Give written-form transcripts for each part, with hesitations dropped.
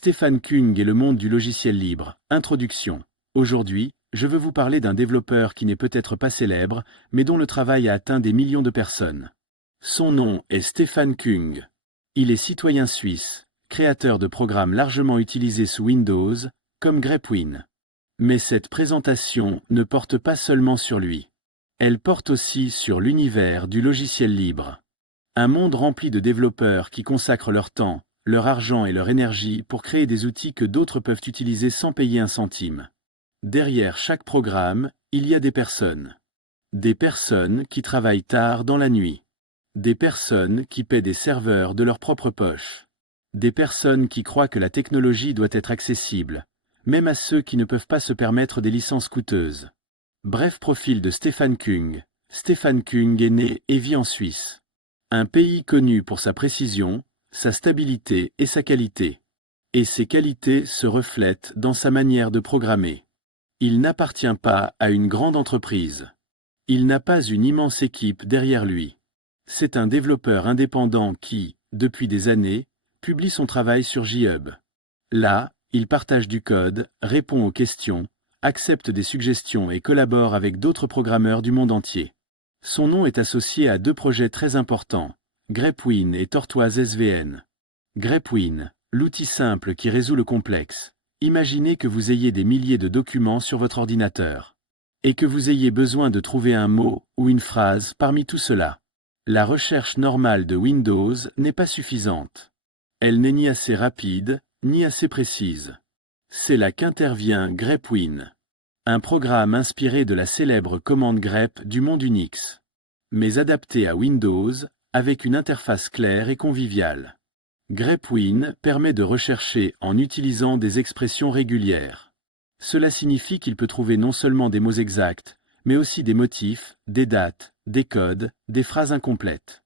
Stefan Kung et le monde du logiciel libre. Introduction. Aujourd'hui, je veux vous parler d'un développeur qui n'est peut-être pas célèbre, mais dont le travail a atteint des millions de personnes. Son nom est Stefan Kung. Il est citoyen suisse, créateur de programmes largement utilisés sous Windows, comme grepwin. Mais cette présentation ne porte pas seulement sur lui. Elle porte aussi sur l'univers du logiciel libre. Un monde rempli de développeurs qui consacrent leur temps, leur argent et leur énergie pour créer des outils que d'autres peuvent utiliser sans payer un centime. Derrière chaque programme, il y a des personnes. Des personnes qui travaillent tard dans la nuit. Des personnes qui paient des serveurs de leur propre poche. Des personnes qui croient que la technologie doit être accessible, même à ceux qui ne peuvent pas se permettre des licences coûteuses. Bref profil de Stefan Kung. Stefan Kung est né et vit en Suisse. Un pays connu pour sa précision, sa stabilité et sa qualité. Et ces qualités se reflètent dans sa manière de programmer. Il n'appartient pas à une grande entreprise. Il n'a pas une immense équipe derrière lui. C'est un développeur indépendant qui, depuis des années, publie son travail sur GitHub. Là, il partage du code, répond aux questions, accepte des suggestions et collabore avec d'autres programmeurs du monde entier. Son nom est associé à deux projets très importants, grepwin et Tortoise SVN. Grepwin, l'outil simple qui résout le complexe. Imaginez que vous ayez des milliers de documents sur votre ordinateur. Et que vous ayez besoin de trouver un mot ou une phrase parmi tout cela. La recherche normale de Windows n'est pas suffisante. Elle n'est ni assez rapide, ni assez précise. C'est là qu'intervient grepwin. Un programme inspiré de la célèbre commande grep du monde Unix. Mais adapté à Windows, avec une interface claire et conviviale. Grepwin permet de rechercher en utilisant des expressions régulières. Cela signifie qu'il peut trouver non seulement des mots exacts, mais aussi des motifs, des dates, des codes, des phrases incomplètes.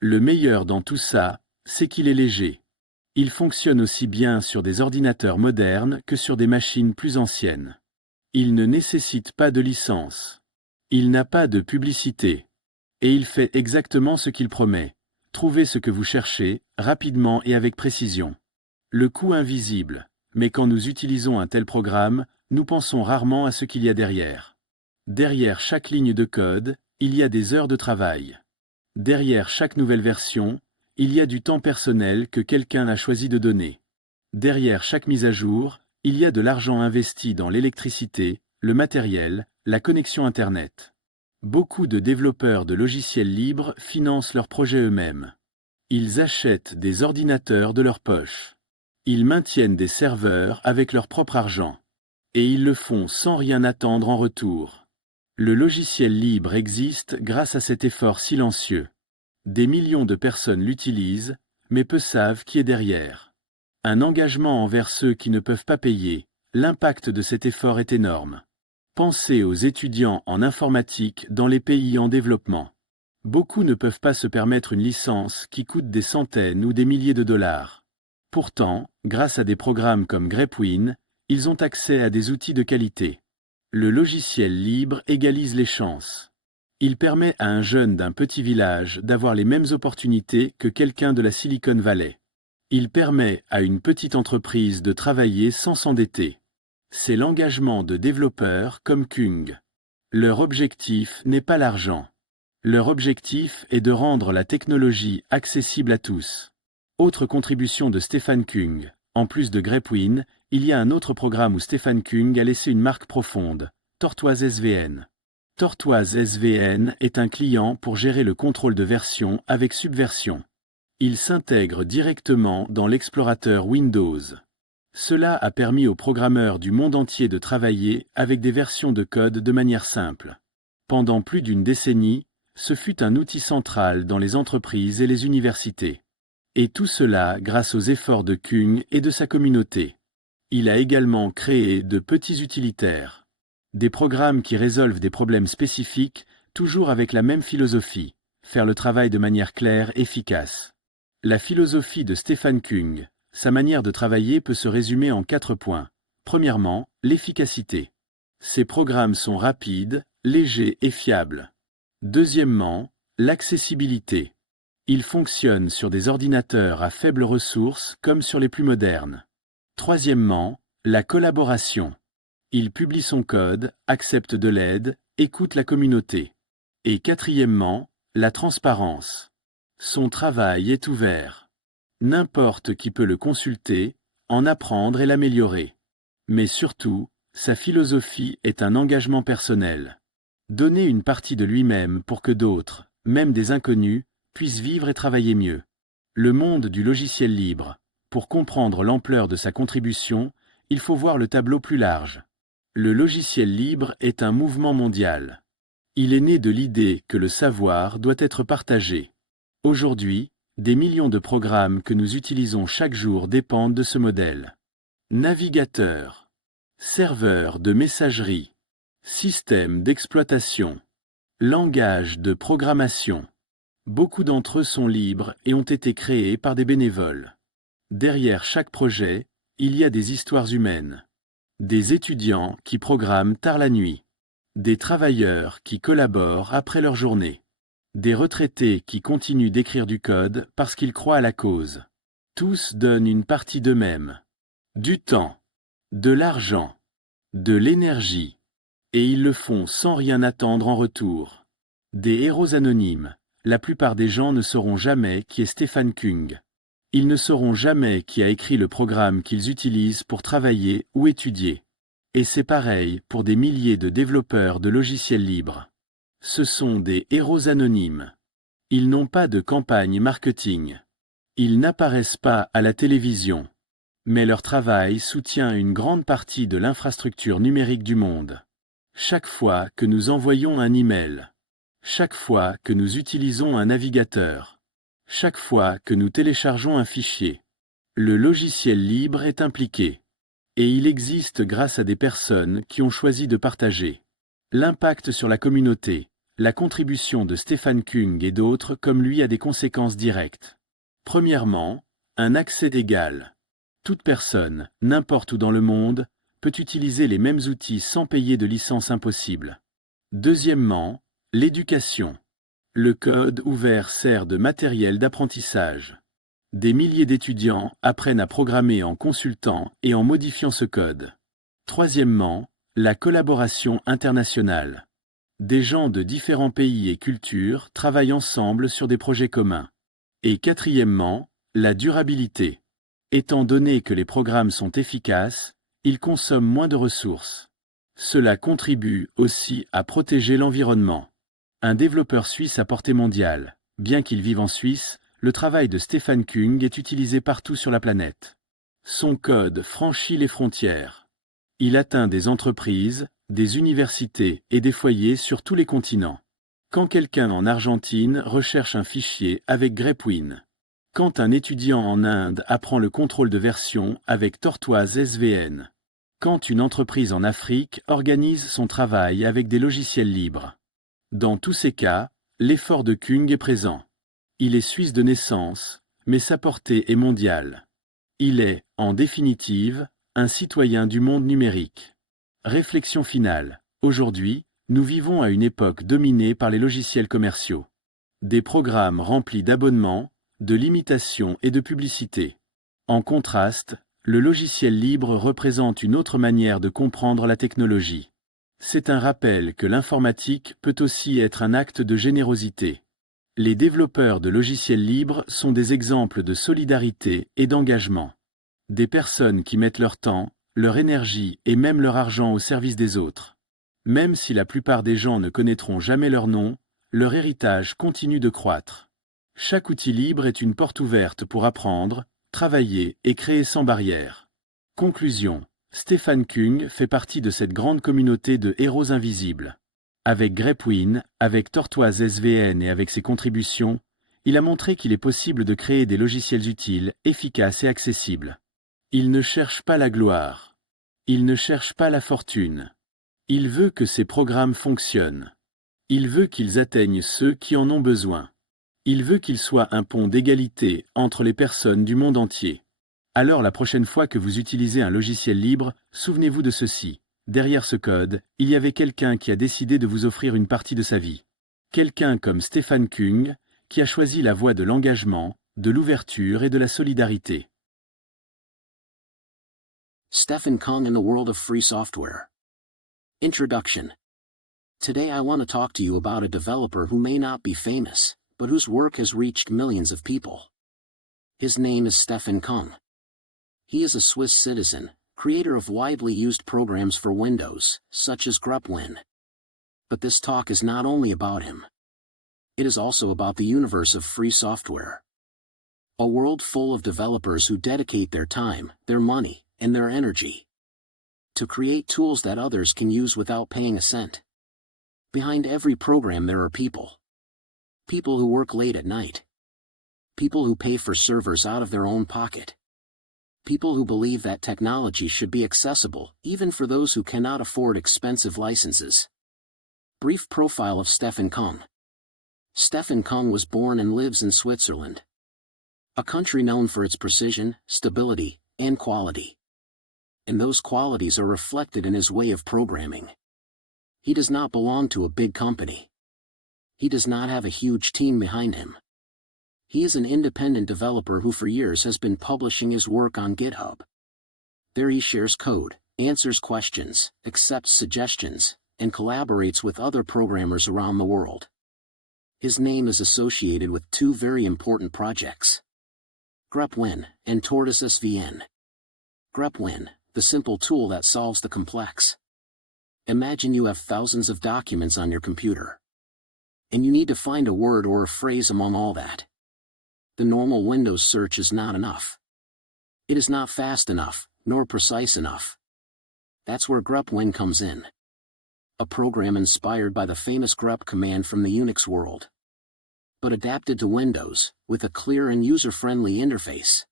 Le meilleur dans tout ça, c'est qu'il est léger. Il fonctionne aussi bien sur des ordinateurs modernes que sur des machines plus anciennes. Il ne nécessite pas de licence. Il n'a pas de publicité. Et il fait exactement ce qu'il promet. Trouvez ce que vous cherchez, rapidement et avec précision. Le coût invisible. Mais quand nous utilisons un tel programme, nous pensons rarement à ce qu'il y a derrière. Derrière chaque ligne de code, il y a des heures de travail. Derrière chaque nouvelle version, il y a du temps personnel que quelqu'un a choisi de donner. Derrière chaque mise à jour, il y a de l'argent investi dans l'électricité, le matériel, la connexion Internet. Beaucoup de développeurs de logiciels libres financent leurs projets eux-mêmes. Ils achètent des ordinateurs de leur poche. Ils maintiennent des serveurs avec leur propre argent. Et ils le font sans rien attendre en retour. Le logiciel libre existe grâce à cet effort silencieux. Des millions de personnes l'utilisent, mais peu savent qui est derrière. Un engagement envers ceux qui ne peuvent pas payer, l'impact de cet effort est énorme. Pensez aux étudiants en informatique dans les pays en développement. Beaucoup ne peuvent pas se permettre une licence qui coûte des centaines ou des milliers de dollars. Pourtant, grâce à des programmes comme grepwin, ils ont accès à des outils de qualité. Le logiciel libre égalise les chances. Il permet à un jeune d'un petit village d'avoir les mêmes opportunités que quelqu'un de la Silicon Valley. Il permet à une petite entreprise de travailler sans s'endetter. C'est l'engagement de développeurs comme Kung. Leur objectif n'est pas l'argent. Leur objectif est de rendre la technologie accessible à tous. Autre contribution de Stefan Kung. En plus de grepwin, il y a un autre programme où Stefan Kung a laissé une marque profonde, Tortoise SVN. Tortoise SVN est un client pour gérer le contrôle de version avec Subversion. Il s'intègre directement dans l'explorateur Windows. Cela a permis aux programmeurs du monde entier de travailler avec des versions de code de manière simple. Pendant plus d'une décennie, ce fut un outil central dans les entreprises et les universités. Et tout cela grâce aux efforts de Kung et de sa communauté. Il a également créé de petits utilitaires. Des programmes qui résolvent des problèmes spécifiques, toujours avec la même philosophie, faire le travail de manière claire et efficace. La philosophie de Stefan Kung, sa manière de travailler peut se résumer en 4 points. Premièrement, l'efficacité. Ces programmes sont rapides, légers et fiables. Deuxièmement, l'accessibilité. Ils fonctionnent sur des ordinateurs à faibles ressources comme sur les plus modernes. Troisièmement, la collaboration. Il publie son code, accepte de l'aide, écoute la communauté. Et quatrièmement, la transparence. Son travail est ouvert. N'importe qui peut le consulter, en apprendre et l'améliorer. Mais surtout, sa philosophie est un engagement personnel. Donner une partie de lui-même pour que d'autres, même des inconnus, puissent vivre et travailler mieux. Le monde du logiciel libre. Pour comprendre l'ampleur de sa contribution, il faut voir le tableau plus large. Le logiciel libre est un mouvement mondial. Il est né de l'idée que le savoir doit être partagé. Aujourd'hui, des millions de programmes que nous utilisons chaque jour dépendent de ce modèle. Navigateur, serveur de messagerie, système d'exploitation, langage de programmation. Beaucoup d'entre eux sont libres et ont été créés par des bénévoles. Derrière chaque projet, il y a des histoires humaines. Des étudiants qui programment tard la nuit. Des travailleurs qui collaborent après leur journée. Des retraités qui continuent d'écrire du code parce qu'ils croient à la cause. Tous donnent une partie d'eux-mêmes. Du temps, de l'argent, de l'énergie. Et ils le font sans rien attendre en retour. Des héros anonymes. La plupart des gens ne sauront jamais qui est Stefan Küng. Ils ne sauront jamais qui a écrit le programme qu'ils utilisent pour travailler ou étudier. Et c'est pareil pour des milliers de développeurs de logiciels libres. Ce sont des héros anonymes. Ils n'ont pas de campagne marketing. Ils n'apparaissent pas à la télévision. Mais leur travail soutient une grande partie de l'infrastructure numérique du monde. Chaque fois que nous envoyons un email, chaque fois que nous utilisons un navigateur, chaque fois que nous téléchargeons un fichier, le logiciel libre est impliqué. Et il existe grâce à des personnes qui ont choisi de partager. L'impact sur la communauté, la contribution de Stefan Küng et d'autres comme lui a des conséquences directes. Premièrement, un accès égal. Toute personne, n'importe où dans le monde, peut utiliser les mêmes outils sans payer de licence impossible. Deuxièmement, l'éducation. Le code ouvert sert de matériel d'apprentissage. Des milliers d'étudiants apprennent à programmer en consultant et en modifiant ce code. Troisièmement, la collaboration internationale. Des gens de différents pays et cultures travaillent ensemble sur des projets communs. Et quatrièmement, la durabilité. Étant donné que les programmes sont efficaces, ils consomment moins de ressources. Cela contribue aussi à protéger l'environnement. Un développeur suisse à portée mondiale, bien qu'il vive en Suisse, le travail de Stefan Küng est utilisé partout sur la planète. Son code franchit les frontières. Il atteint des entreprises, des universités et des foyers sur tous les continents. Quand quelqu'un en Argentine recherche un fichier avec grepwin. Quand un étudiant en Inde apprend le contrôle de version avec Tortoise SVN. Quand une entreprise en Afrique organise son travail avec des logiciels libres. Dans tous ces cas, l'effort de Küng est présent. Il est suisse de naissance, mais sa portée est mondiale. Il est, en définitive, un citoyen du monde numérique. Réflexion finale. Aujourd'hui, nous vivons à une époque dominée par les logiciels commerciaux. Des programmes remplis d'abonnements, de limitations et de publicités. En contraste, le logiciel libre représente une autre manière de comprendre la technologie. C'est un rappel que l'informatique peut aussi être un acte de générosité. Les développeurs de logiciels libres sont des exemples de solidarité et d'engagement. Des personnes qui mettent leur temps, leur énergie et même leur argent au service des autres. Même si la plupart des gens ne connaîtront jamais leur nom, leur héritage continue de croître. Chaque outil libre est une porte ouverte pour apprendre, travailler et créer sans barrière. Conclusion. Stefan Küng fait partie de cette grande communauté de héros invisibles. Avec grepwin, avec Tortoise SVN et avec ses contributions, il a montré qu'il est possible de créer des logiciels utiles, efficaces et accessibles. Il ne cherche pas la gloire. Il ne cherche pas la fortune. Il veut que ces programmes fonctionnent. Il veut qu'ils atteignent ceux qui en ont besoin. Il veut qu'ils soient un pont d'égalité entre les personnes du monde entier. Alors la prochaine fois que vous utilisez un logiciel libre, souvenez-vous de ceci. Derrière ce code, il y avait quelqu'un qui a décidé de vous offrir une partie de sa vie. Quelqu'un comme Stefan Küng, qui a choisi la voie de l'engagement, de l'ouverture et de la solidarité. Stefan Kung in the world of free software. Introduction. Today I want to talk to you about a developer who may not be famous, but whose work has reached millions of people. His name is Stefan Kung. He is a Swiss citizen, creator of widely used programs for Windows, such as grepwin. But this talk is not only about him. It is also about the universe of free software. A world full of developers who dedicate their time, their money, and their energy to create tools that others can use without paying a cent. Behind every program there are people. People who work late at night. People who pay for servers out of their own pocket. People who believe that technology should be accessible, even for those who cannot afford expensive licenses. Brief profile of Stefan Kung. Stefan Kung was born and lives in Switzerland, a country known for its precision, stability, and quality. And those qualities are reflected in his way of programming. He does not belong to a big company. He does not have a huge team behind him. He is an independent developer who for years has been publishing his work on GitHub. There he shares code, answers questions, accepts suggestions, and collaborates with other programmers around the world. His name is associated with two very important projects: grepwin and Tortoise SVN. Grepwin, the simple tool that solves the complex. Imagine you have thousands of documents on your computer, and you need to find a word or a phrase among all that. The normal Windows search is not enough. It is not fast enough, nor precise enough. That's where grepwin comes in. A program inspired by the famous grep command from the Unix world, but adapted to Windows, with a clear and user-friendly interface.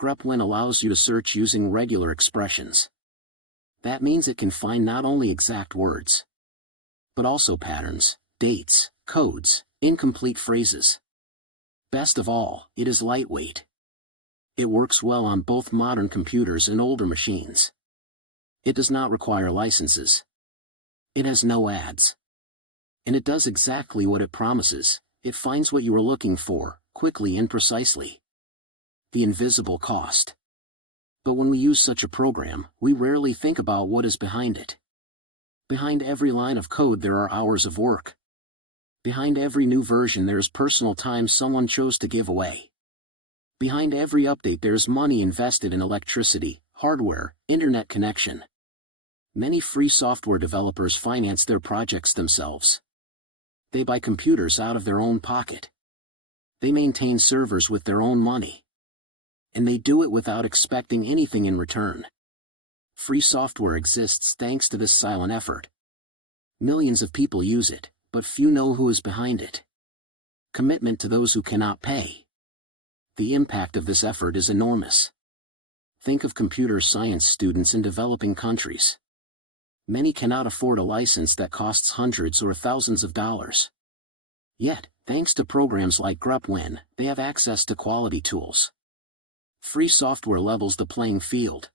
Grepwin allows you to search using regular expressions. That means it can find not only exact words, but also patterns, dates, codes, incomplete phrases. Best of all, it is lightweight. It works well on both modern computers and older machines. It does not require licenses. It has no ads. And it does exactly what it promises. It finds what you are looking for, quickly and precisely. The invisible cost. But when we use such a program, we rarely think about what is behind it. Behind every line of code there are hours of work. Behind every new version there is personal time someone chose to give away. Behind every update there is money invested in electricity, hardware, internet connection. Many free software developers finance their projects themselves. They buy computers out of their own pocket. They maintain servers with their own money. And they do it without expecting anything in return. Free software exists thanks to this silent effort. Millions of people use it, but few know who is behind it. Commitment to those who cannot pay. The impact of this effort is enormous. Think of computer science students in developing countries. Many cannot afford a license that costs hundreds or thousands of dollars. Yet, thanks to programs like grepwin, they have access to quality tools. Free software levels the playing field.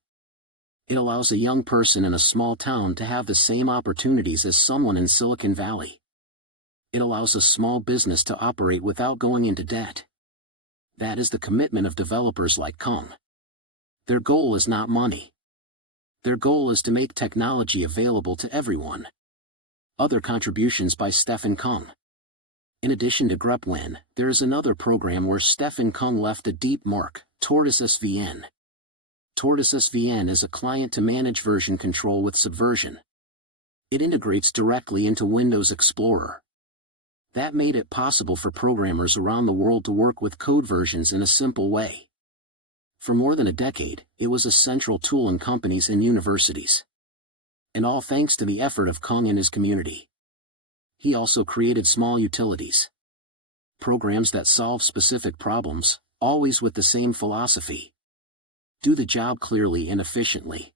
It allows a young person in a small town to have the same opportunities as someone in Silicon Valley. It allows a small business to operate without going into debt. That is the commitment of developers like Kung. Their goal is not money. Their goal is to make technology available to everyone. Other contributions by Stefan Kung. In addition to grepwin, there is another program where Stefan Kung left a deep mark: Tortoise SVN. Tortoise SVN is a client to manage version control with Subversion. It integrates directly into Windows Explorer. That made it possible for programmers around the world to work with code versions in a simple way. For more than a decade, it was a central tool in companies and universities. And all thanks to the effort of Kung and his community. He also created small utilities. Programs that solve specific problems, always with the same philosophy. Do the job clearly and efficiently.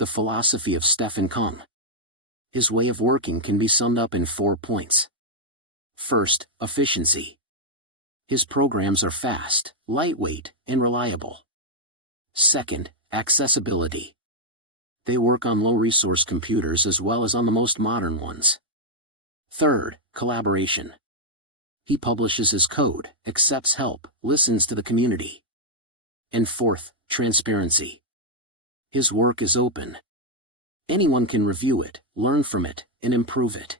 The philosophy of Stefan Kung. His way of working can be summed up in 4 points. First, efficiency. His programs are fast, lightweight, and reliable. Second, accessibility. They work on low-resource computers as well as on the most modern ones. Third, collaboration. He publishes his code, accepts help, listens to the community. And fourth, transparency. His work is open. Anyone can review it, learn from it, and improve it.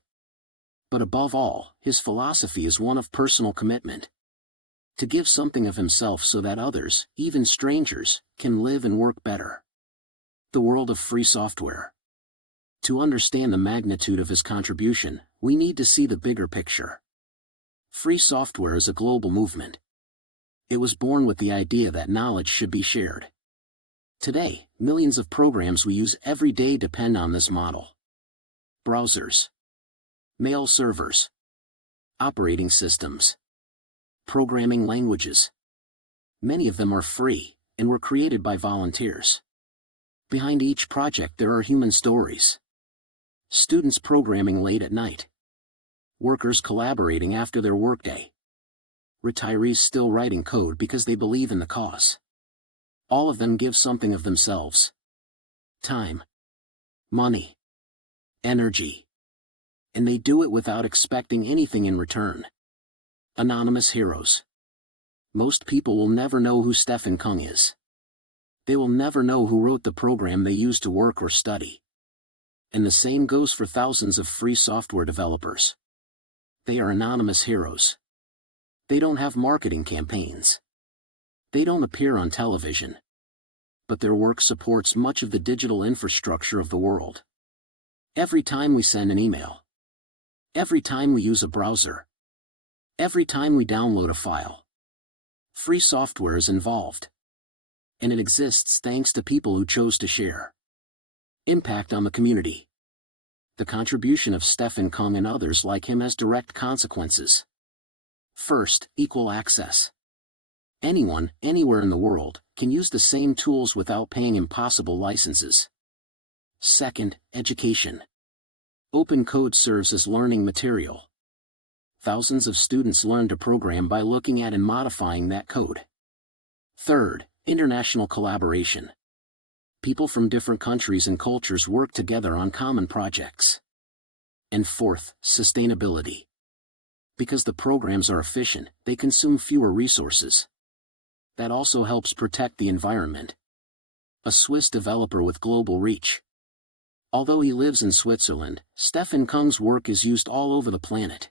But above all, his philosophy is one of personal commitment. To give something of himself so that others, even strangers, can live and work better. The world of free software. To understand the magnitude of his contribution, we need to see the bigger picture. Free software is a global movement. It was born with the idea that knowledge should be shared. Today, millions of programs we use every day depend on this model. Browsers, mail servers, operating systems, programming languages. Many of them are free, and were created by volunteers. Behind each project there are human stories. Students programming late at night. Workers collaborating after their workday. Retirees still writing code because they believe in the cause. All of them give something of themselves. Time, money, energy. And they do it without expecting anything in return. Anonymous heroes. Most people will never know who Stefan Kung is. They will never know who wrote the program they use to work or study. And the same goes for thousands of free software developers. They are anonymous heroes. They don't have marketing campaigns. They don't appear on television. But their work supports much of the digital infrastructure of the world. Every time we send an email. Every time we use a browser. Every time we download a file. Free software is involved. And it exists thanks to people who chose to share. Impact on the community. The contribution of Stefan Kung and others like him has direct consequences. First, equal access. Anyone, anywhere in the world, can use the same tools without paying impossible licenses. Second, education. Open code serves as learning material. Thousands of students learn to program by looking at and modifying that code. Third, international collaboration. People from different countries and cultures work together on common projects. And fourth, sustainability. Because the programs are efficient, they consume fewer resources. That also helps protect the environment. A Swiss developer with global reach. Although he lives in Switzerland, Stefan Kung's work is used all over the planet.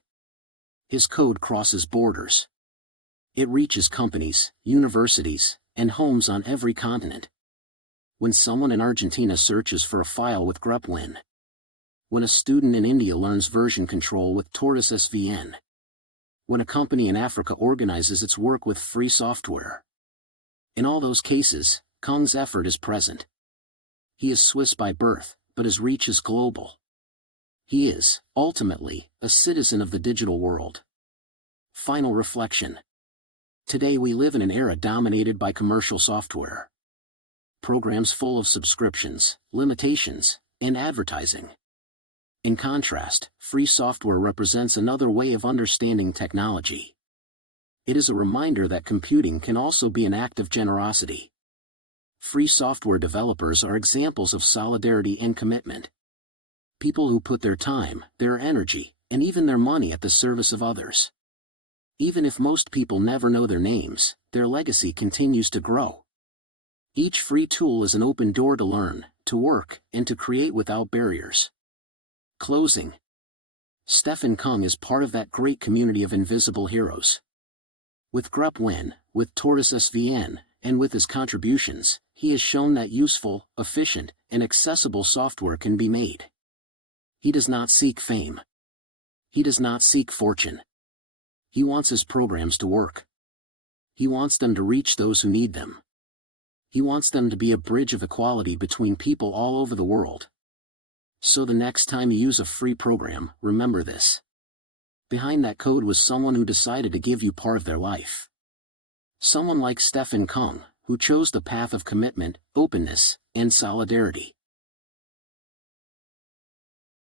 His code crosses borders. It reaches companies, universities, and homes on every continent. When someone in Argentina searches for a file with grepwin. When a student in India learns version control with Tortoise SVN. When a company in Africa organizes its work with free software. In all those cases, Kung's effort is present. He is Swiss by birth, but his reach is global. He is, ultimately, a citizen of the digital world. Final reflection. Today we live in an era dominated by commercial software. Programs full of subscriptions, limitations, and advertising. In contrast, free software represents another way of understanding technology. It is a reminder that computing can also be an act of generosity. Free software developers are examples of solidarity and commitment. People who put their time, their energy, and even their money at the service of others. Even if most people never know their names, their legacy continues to grow. Each free tool is an open door to learn, to work, and to create without barriers. Closing. Stefan Kung is part of that great community of invisible heroes. With grepwin, with Tortoise SVN, and with his contributions, he has shown that useful, efficient, and accessible software can be made. He does not seek fame. He does not seek fortune. He wants his programs to work. He wants them to reach those who need them. He wants them to be a bridge of equality between people all over the world. So the next time you use a free program, remember this. Behind that code was someone who decided to give you part of their life. Someone like Stefan Kung, who chose the path of commitment, openness, and solidarity.